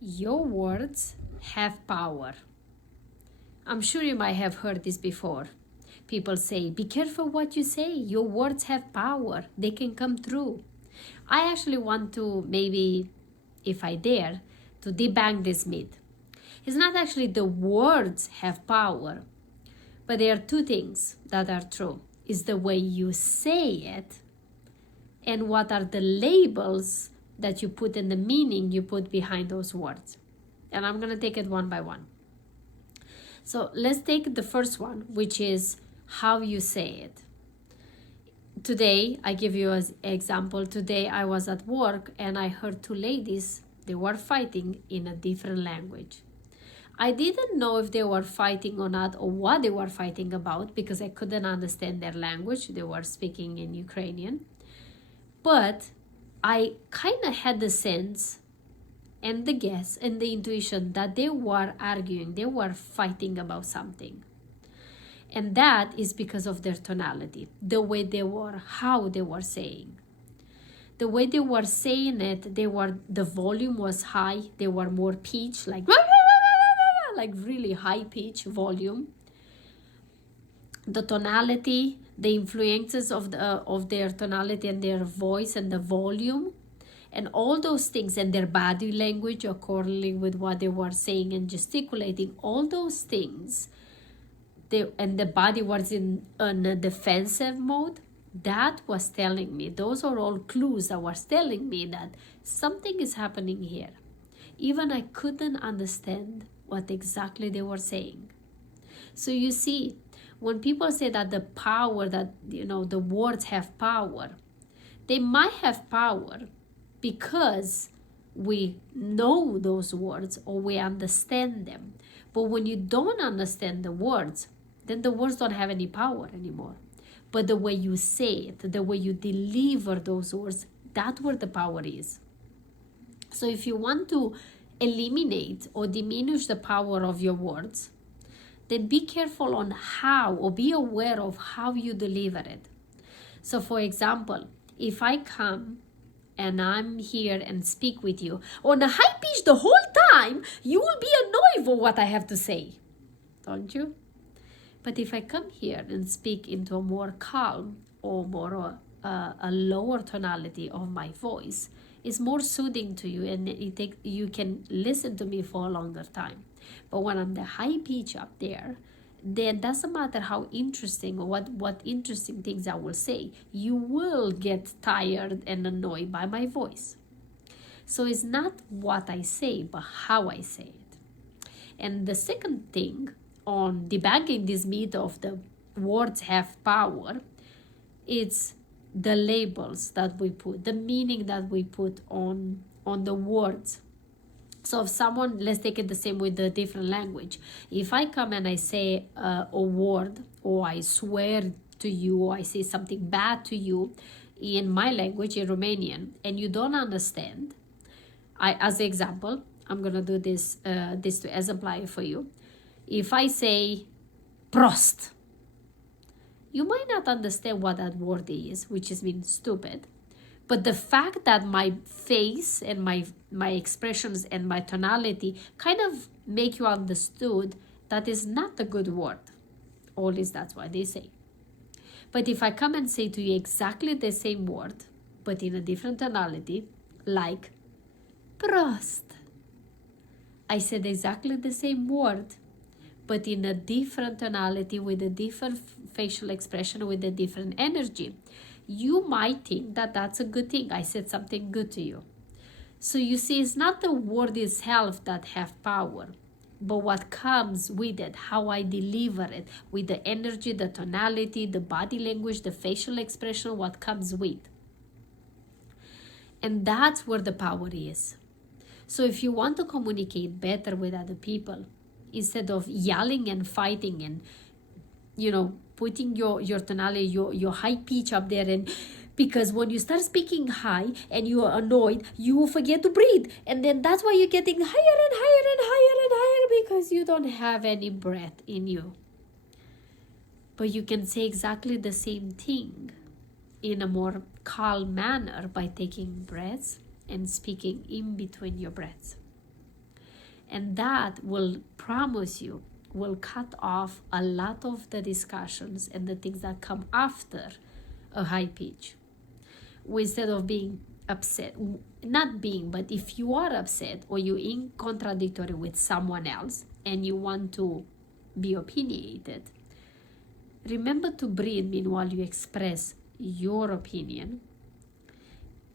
Your words have power. I'm sure you might have heard this before. People say, be careful what you say. Your words have power. They can come true. I actually want to, maybe, if I dare, to debunk this myth. It's not actually the words have power, but there are two things that are true. It's the way you say it and what are the labels that you put in the meaning you put behind those words. And I'm going to take it one by one. So let's take the first one, which is how you say it. Today, I give you an example. Today I was at work and I heard two ladies, they were fighting in a different language. I didn't know if they were fighting or not, or what they were fighting about, because I couldn't understand their language. They were speaking in Ukrainian. But I kind of had the sense and the guess and the intuition that they were arguing, they were fighting about something. And that is because of their tonality, the way they were, how they were saying. The way they were saying it, the volume was high, they were more pitch, like really high pitch volume. The tonality, the influences of their tonality and their voice and the volume, and all those things, and their body language accordingly with what they were saying and gesticulating, all those things, and the body was in a defensive mode, that was telling me, those are all clues that was telling me that something is happening here. Even I couldn't understand what exactly they were saying. So you see, when people say that the power, that, the words have power, they might have power because we know those words or we understand them. But when you don't understand the words, then the words don't have any power anymore. But the way you say it, the way you deliver those words, that's where the power is. So if you want to eliminate or diminish the power of your words, then be careful on how, or be aware of how you deliver it. So for example, if I come and I'm here and speak with you on a high pitch the whole time, you will be annoyed for what I have to say, don't you? But if I come here and speak into a more calm or more a lower tonality of my voice, it's more soothing to you, and you can listen to me for a longer time. But when I'm the high pitch up there, then doesn't matter how interesting or what interesting things I will say, you will get tired and annoyed by my voice. So it's not what I say, but how I say it. And the second thing on debunking this myth of the words have power, it's the labels that we put, the meaning that we put on the words. So if someone, let's take it the same with the different language. If I come and I say a word, or I swear to you, or I say something bad to you in my language, in Romanian, and you don't understand, as an example, I'm going to do this to exemplify for you. If I say prost, you might not understand what that word is, which is mean stupid. But the fact that my face and my expressions and my tonality kind of make you understood that is not a good word. Or at least that's what they say. But if I come and say to you exactly the same word, but in a different tonality, like prost, I said exactly the same word, but in a different tonality, with a different facial expression, with a different energy. You might think that that's a good thing. I said something good to you. So you see, it's not the word itself that have power, but what comes with it, how I deliver it, with the energy, the tonality, the body language, the facial expression, what comes with. And that's where the power is. So if you want to communicate better with other people, instead of yelling and fighting and, putting your tonality, your high pitch up there, and because when you start speaking high and you are annoyed, you will forget to breathe, and then that's why you're getting higher and higher and higher and higher, because you don't have any breath in you. But you can say exactly the same thing in a more calm manner by taking breaths and speaking in between your breaths. And that will promise you, will cut off a lot of the discussions and the things that come after a high pitch. Instead of being upset, not being, but if you are upset or you're in contradictory with someone else and you want to be opinionated, remember to breathe meanwhile you express your opinion,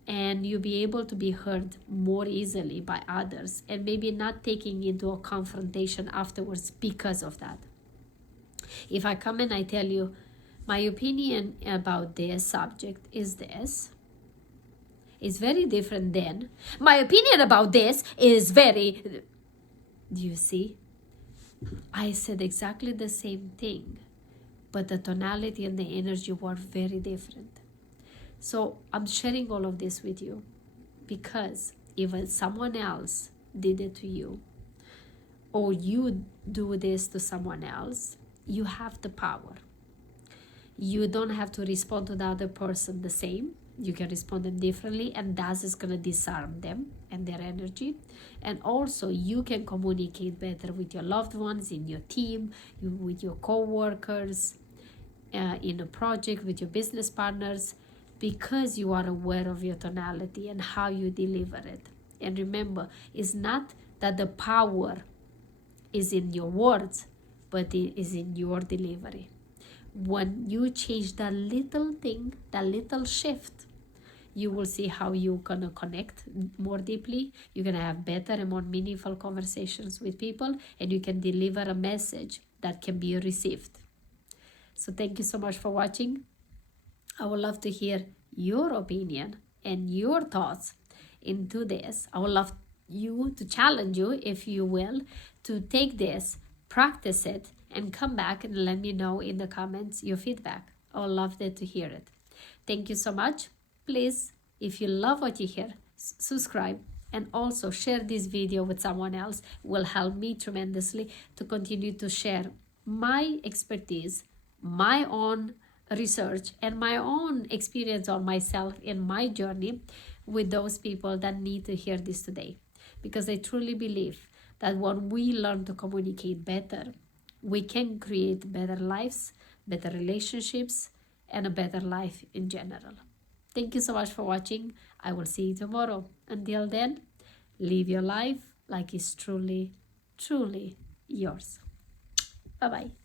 and you'll be able to be heard more easily by others, and maybe not taking into a confrontation afterwards because of that. If I come and I tell you, my opinion about this subject is this, it's very different than my opinion about this is very, do you see? I said exactly the same thing, but the tonality and the energy were very different. So I'm sharing all of this with you because even someone else did it to you, or you do this to someone else, you have the power. You don't have to respond to the other person the same. You can respond them differently, and that is going to disarm them and their energy. And also you can communicate better with your loved ones, in your team, with your co-workers, in a project, with your business partners, because you are aware of your tonality and how you deliver it. And remember, it's not that the power is in your words, but it is in your delivery. When you change that little thing, that little shift, you will see how you're going to connect more deeply. You're going to have better and more meaningful conversations with people, and you can deliver a message that can be received. So thank you so much for watching. I would love to hear your opinion and your thoughts into this. I would love you to challenge you, if you will, to take this, practice it, and come back and let me know in the comments your feedback. I would love to hear it. Thank you so much. Please, if you love what you hear, subscribe, and also share this video with someone else. It will help me tremendously to continue to share my expertise, my own research, and my own experience on myself in my journey with those people that need to hear this today. Because I truly believe that when we learn to communicate better, we can create better lives, better relationships, and a better life in general. Thank you so much for watching. I will see you tomorrow. Until then, live your life like it's truly, truly yours. Bye-bye.